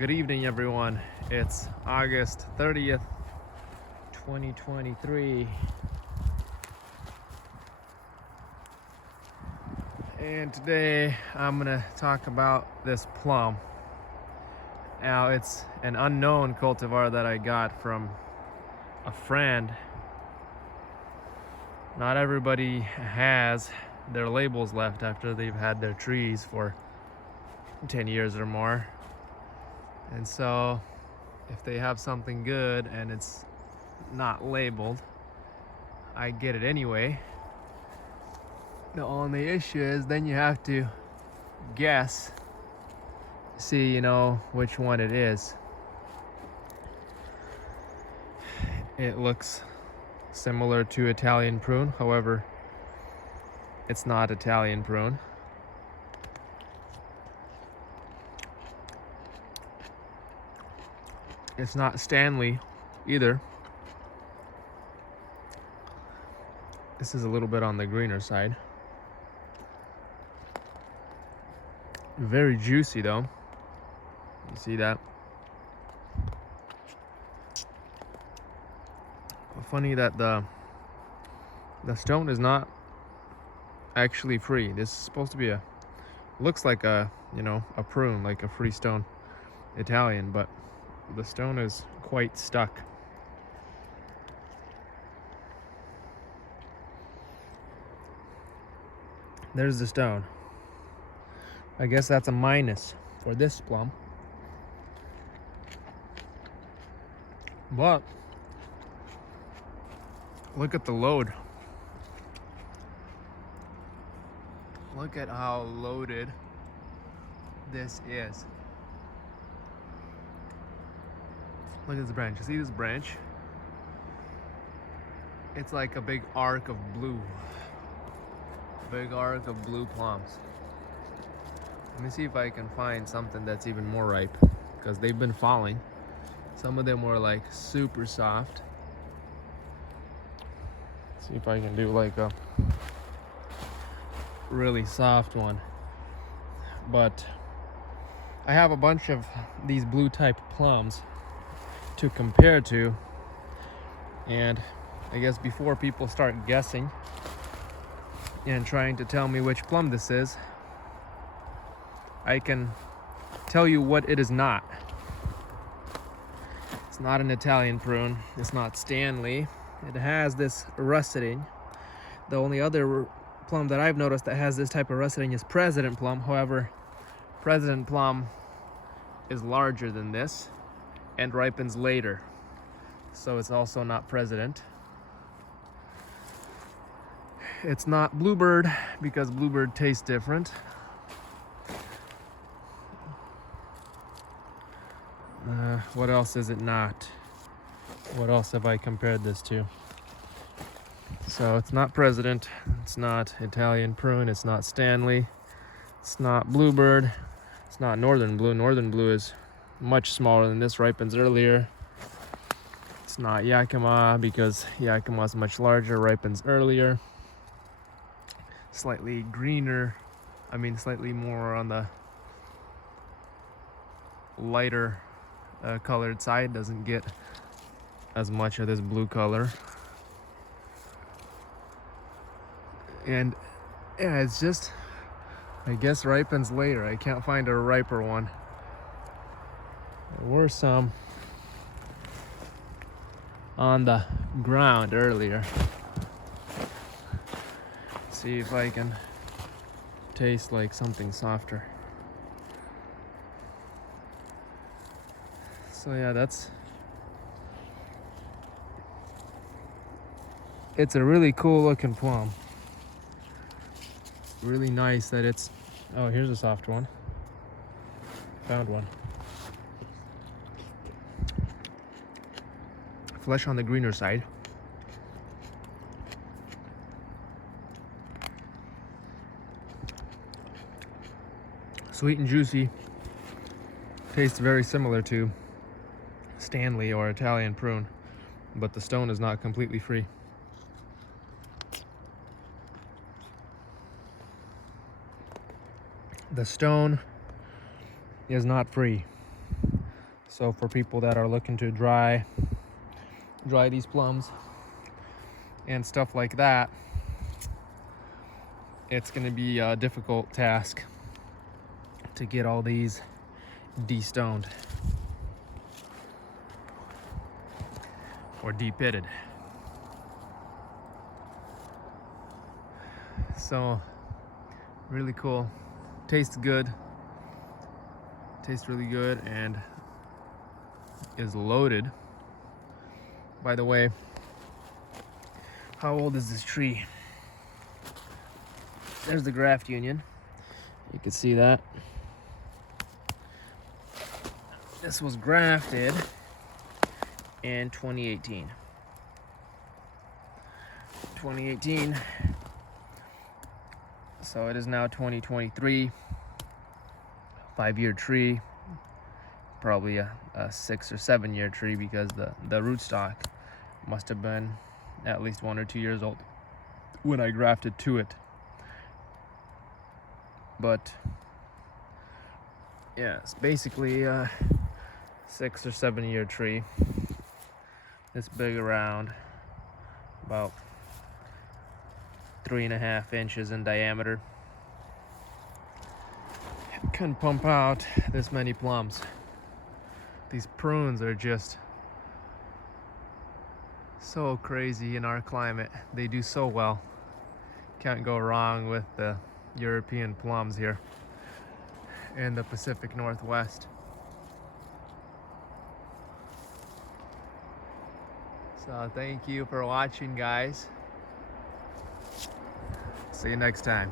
Good evening, everyone. It's August 30th, 2023. And today I'm gonna talk about this plum. Now, it's an unknown cultivar that I got from a friend. Not everybody has their labels left after they've had their trees for 10 years or more. And so if they have something good and it's not labeled, I get it anyway. The only issue is then you have to guess, see, which one it is. It looks similar to Italian prune, however, it's not Italian prune. It's not Stanley either. This is a little bit on the greener side. Very juicy though. You see that? Funny that the stone is not actually free. This is supposed to be looks like a prune, like a free stone Italian, but the stone is quite stuck. There's the stone. I guess that's a minus for this plum. But look at the load. Look at how loaded this is. Look at this branch. You see this branch? It's like a big arc of blue. Big arc of blue plums. Let me see if I can find something that's even more ripe, because they've been falling. Some of them were like super soft. See if I can do like a really soft one. But I have a bunch of these blue type plums to compare to, and I guess before people start guessing and trying to tell me which plum this is, I can tell you what it is not. It's not an Italian prune. It's not Stanley. It has this russeting. The only other plum that I've noticed that has this type of russeting is President plum. However, President plum is larger than this and ripens later, so it's also not President. It's not Bluebird, because Bluebird tastes different. What else is it not? What else have I compared this to? So it's not President, it's not Italian prune, it's not Stanley, it's not Bluebird, it's not Northern Blue. Northern Blue is much smaller than this, ripens earlier. It's not Yakima, because Yakima is much larger, ripens earlier. Slightly greener, slightly more on the lighter colored side, doesn't get as much of this blue color. And yeah, it's just, I guess, ripens later. I can't find a riper one. There were some on the ground earlier. See if I can taste like something softer. So yeah, it's a really cool looking plum. Really nice that it's, oh, here's a soft one. Found one. Flesh on the greener side. Sweet and juicy. Tastes very similar to Stanley or Italian prune, but the stone is not completely free. The stone is not free. So for people that are looking to dry these plums and stuff like that, it's going to be a difficult task to get all these de-stoned or de-pitted. So really cool. Tastes good. Tastes really good and is loaded. By the way, how old is this tree? There's the graft union. You can see that. This was grafted in 2018. 2018. So it is now 2023. 5-year tree. Probably a 6 or 7 year tree because the rootstock must have been at least 1 or 2 years old when I grafted to it. But yeah, it's basically a 6 or 7 year tree. This big around, about 3.5 inches in diameter. It can pump out this many plums. These prunes are just so crazy in our climate. They do so well. Can't go wrong with the European plums here in the Pacific Northwest. So thank you for watching, guys. See you next time.